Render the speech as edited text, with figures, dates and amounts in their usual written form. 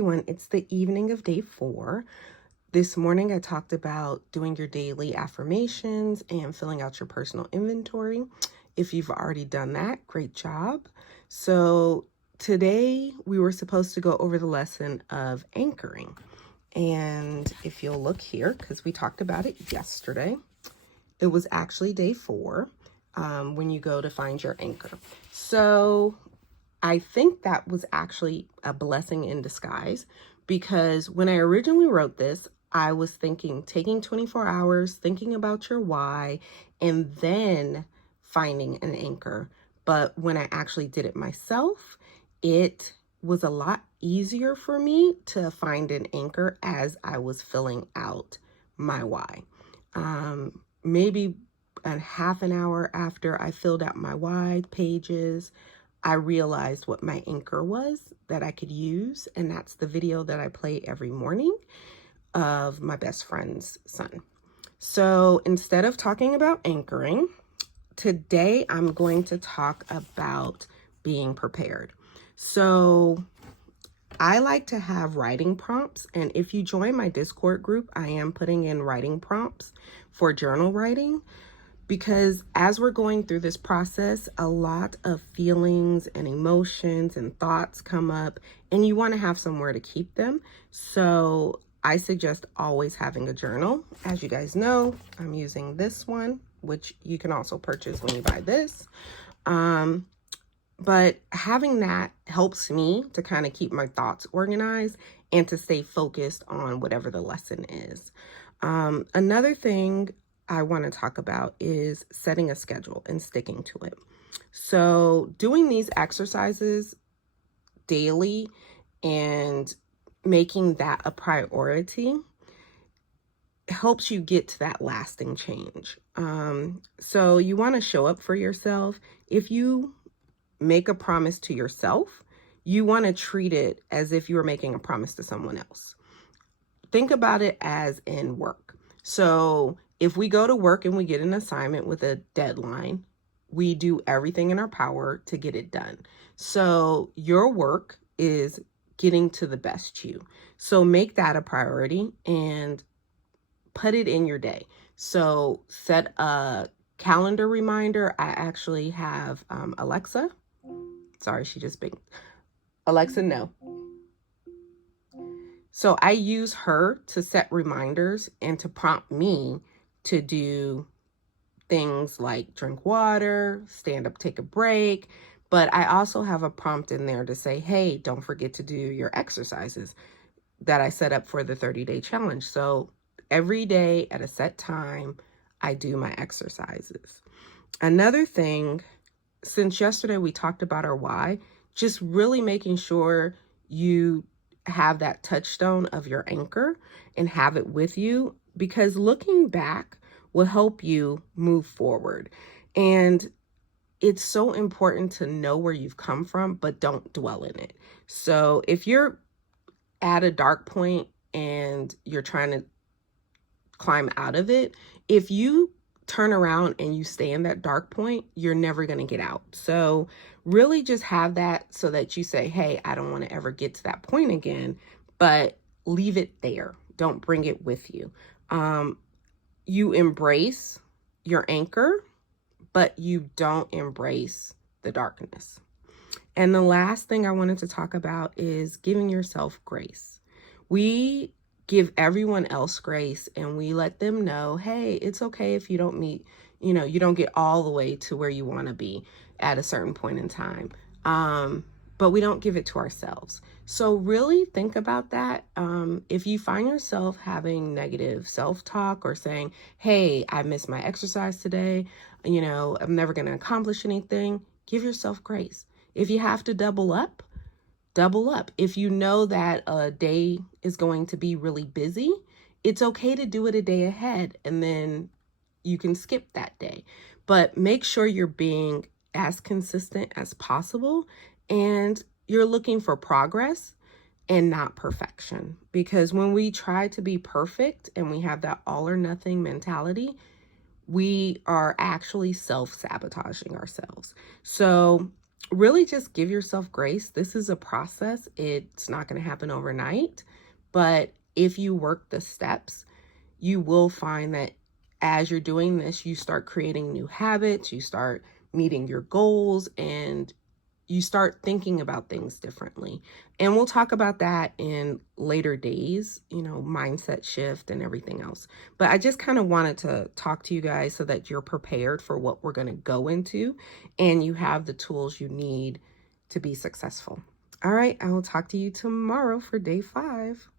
everyone, it's the evening of day 4. This morning I talked about doing your daily affirmations and filling out your personal inventory. If you've already done that, great job. So today we were supposed to go over the lesson of anchoring. And if you'll look here, because we talked about it yesterday, it was actually day 4 when you go to find your anchor. So I think that was actually a blessing in disguise, because when I originally wrote this, I was thinking taking 24 hours, thinking about your why, and then finding an anchor. But when I actually did it myself, it was a lot easier for me to find an anchor as I was filling out my why. Maybe a half an hour after I filled out my why pages, I realized what my anchor was that I could use, and that's the video that I play every morning of my best friend's son. So instead of talking about anchoring, today I'm going to talk about being prepared. So I like to have writing prompts, and if you join my Discord group, I am putting in writing prompts for journal writing. Because as we're going through this process, a lot of feelings and emotions and thoughts come up, and you want to have somewhere to keep them. So I suggest always having a journal. As you guys know, I'm using this one, which you can also purchase when you buy this. But having that helps me to kind of keep my thoughts organized and to stay focused on whatever the lesson is. Another thing I want to talk about is setting a schedule and sticking to it. So doing these exercises daily and making that a priority helps you get to that lasting change. So you want to show up for yourself. If you make a promise to yourself, you want to treat it as if you were making a promise to someone else. Think about it as in work. So if we go to work and we get an assignment with a deadline, we do everything in our power to get it done. So your work is getting to the best you. So make that a priority and put it in your day. So set a calendar reminder. I actually have Alexa. Sorry, she just binged. Alexa, no. So I use her to set reminders and to prompt me to do things like drink water, stand up, take a break. But I also have a prompt in there to say, hey, don't forget to do your exercises that I set up for the 30-day challenge. So every day at a set time, I do my exercises. Another thing, since yesterday we talked about our why, just really making sure you have that touchstone of your anchor and have it with you, because looking back will help you move forward. And it's so important to know where you've come from, but don't dwell in it. So if you're at a dark point and you're trying to climb out of it, if you turn around and you stay in that dark point, you're never going to get out. So really just have that so that you say, hey, I don't want to ever get to that point again, but leave it there. Don't bring it with you. You embrace your anchor, but you don't embrace the darkness. And the last thing I wanted to talk about is giving yourself grace. We give everyone else grace and we let them know, hey, it's okay if you don't meet, you don't get all the way to where you want to be at a certain point in time. But we don't give it to ourselves. So really think about that. If you find yourself having negative self-talk or saying, hey, I missed my exercise today, I'm never going to accomplish anything, give yourself grace. If you have to double up, double up. If you know that a day is going to be really busy, it's okay to do it a day ahead and then you can skip that day. But make sure you're being as consistent as possible and you're looking for progress and not perfection. Because when we try to be perfect and we have that all or nothing mentality, we are actually self-sabotaging ourselves. So really just give yourself grace. This is a process. It's not going to happen overnight, but if you work the steps, you will find that as you're doing this, you start creating new habits, you start meeting your goals, and you start thinking about things differently. And we'll talk about that in later days, mindset shift and everything else. But I just kind of wanted to talk to you guys so that you're prepared for what we're going to go into and you have the tools you need to be successful. All right, I will talk to you tomorrow for day 5.